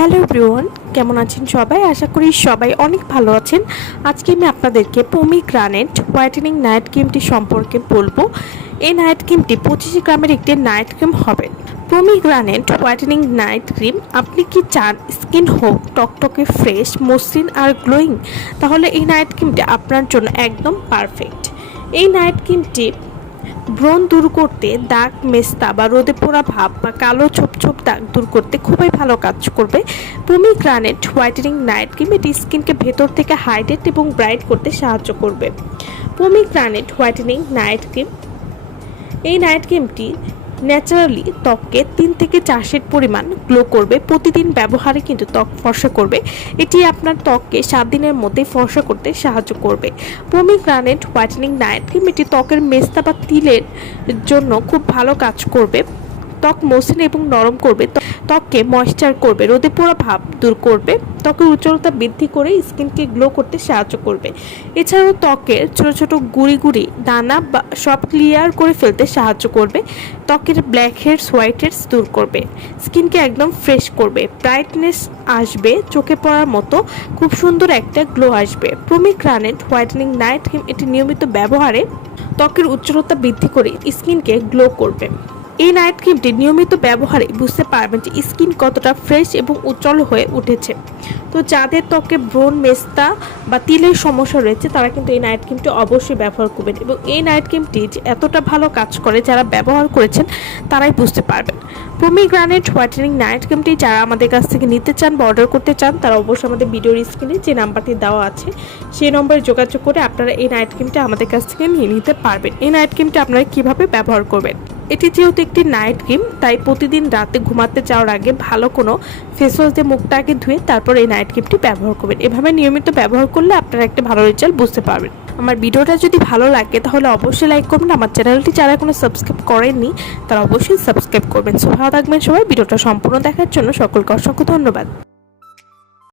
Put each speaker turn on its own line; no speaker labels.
Hello everyone, কেমন আছেন সবাই? আশা করি সবাই অনেক ভালো আছেন। আজকে আমি আপনাদেরকে পমি গ্রানেট হোয়াইটেনিং নাইট ক্রিমটি সম্পর্কে বলব। এই নাইট ক্রিমটি পঁচিশ গ্রামের একটি নাইট ক্রিম হবে। Pomegranate whitening night cream, আপনি কি চান স্কিন হোক, টকটকে ফ্রেশ, মসৃণ আর গ্লোয়িং? তাহলে এই নাইট ক্রিমটি আপনার জন্য একদম পারফেক্ট। এই নাইট ক্রিমটি ব্রণ দূর করতে দাগ, মেস্তা বা রোদে পোড়া ভাব বা কালো ছোপ ছোপ দাগ দূর করতে খুবই ভালো কাজ করবে। Pomegranate whitening, night cream এটি স্কিনকে ভেতর থেকে হাইড্রেট এবং ব্রাইট করতে সাহায্য করবে। Pomegranate whitening, night cream. এই নাইট ক্রিমটি ন্যাচারালি ত্বককে তিন থেকে চার শেড পরিমাণ গ্লো করবে। প্রতিদিন ব্যবহারে কিন্তু ত্বক ফর্সা করবে। এটি আপনার ত্বককে সাত দিনের মধ্যে ফর্সা করতে সাহায্য করবে। Pomegranate whitening night cream এটি ত্বকের মেস্তা বা তিলের জন্য খুব ভালো কাজ করবে। ত্বক মসৃণ এবং নরম করবে ত্বককে ময়েশ্চার করবে, রোদে পোড়া ভাব দূর করবে, ত্বকের উজ্জ্বলতা বৃদ্ধি করে স্কিনকে গ্লো করতে সাহায্য করবে। এছাড়াও ত্বকের ছোট ছোট গুড়ি গুড়ি দানা বা সব ক্লিয়ার করে ফেলতে সাহায্য করবে, ত্বকের ব্ল্যাক হেডস হোয়াইট হেডস দূর করবে, স্কিনকে একদম ফ্রেশ করবে ব্রাইটনেস আসবে, চোখে পড়ার মতো খুব সুন্দর একটা গ্লো আসবে। Pomegranate whitening night cream এটি নিয়মিত ব্যবহারে ত্বকের উজ্জ্বলতা বৃদ্ধি করে স্কিনকে গ্লো করবে। এই নাইট ক্রিমটি নিয়মিত ব্যবহারে বুঝতে পারবেন যে স্কিন কতটা ফ্রেশ এবং উজ্জ্বল হয়ে উঠেছে। তো যাদের ত্বকে ব্রণ, মেস্তা বা তিলের সমস্যা রয়েছে, তারা কিন্তু এই নাইট ক্রিমটি অবশ্যই ব্যবহার করবেন এবং এই নাইট ক্রিমটি যে এতটা ভালো কাজ করে যারা ব্যবহার করেছেন, তারাই বুঝতে পারবেন। প্রমি গ্রানেট হোয়াইটেনিং নাইট ক্রিমটি যারা আমাদের কাছ থেকে নিতে চান বা অর্ডার করতে চান, তারা অবশ্যই আমাদের ভিডিওর স্ক্রিনে যে নাম্বারটি দেওয়া আছে, সেই নম্বরে যোগাযোগ করে আপনারা এই নাইট ক্রিমটা আমাদের কাছ থেকে নিয়ে নিতে পারবেন। এই নাইট ক্রিমটা আপনারা কীভাবে ব্যবহার করবেন? এটি যেহেতু একটি নাইট ক্রিম তাই প্রতিদিন রাতে ঘুমাতে যাওয়ার আগে ভালো কোনো ফেস ওয়াশ দিয়ে মুখটা আগে ধুয়ে তারপর এই নাইট ক্রিমটি ব্যবহার করবেন। এভাবে নিয়মিত ব্যবহার করলে আপনারা একটা ভালো রেজাল্ট বুঝতে পারবেন। আমার ভিডিওটা যদি ভালো লাগে, তাহলে অবশ্যই লাইক করবেন। আমার চ্যানেলটি যারা কোনো সাবস্ক্রাইব করেননি, তারা অবশ্যই সাবস্ক্রাইব করবেন। সো ভালো থাকবেন। সবাই ভিডিওটা সম্পূর্ণ দেখার জন্য সকলকে অসংখ্য ধন্যবাদ।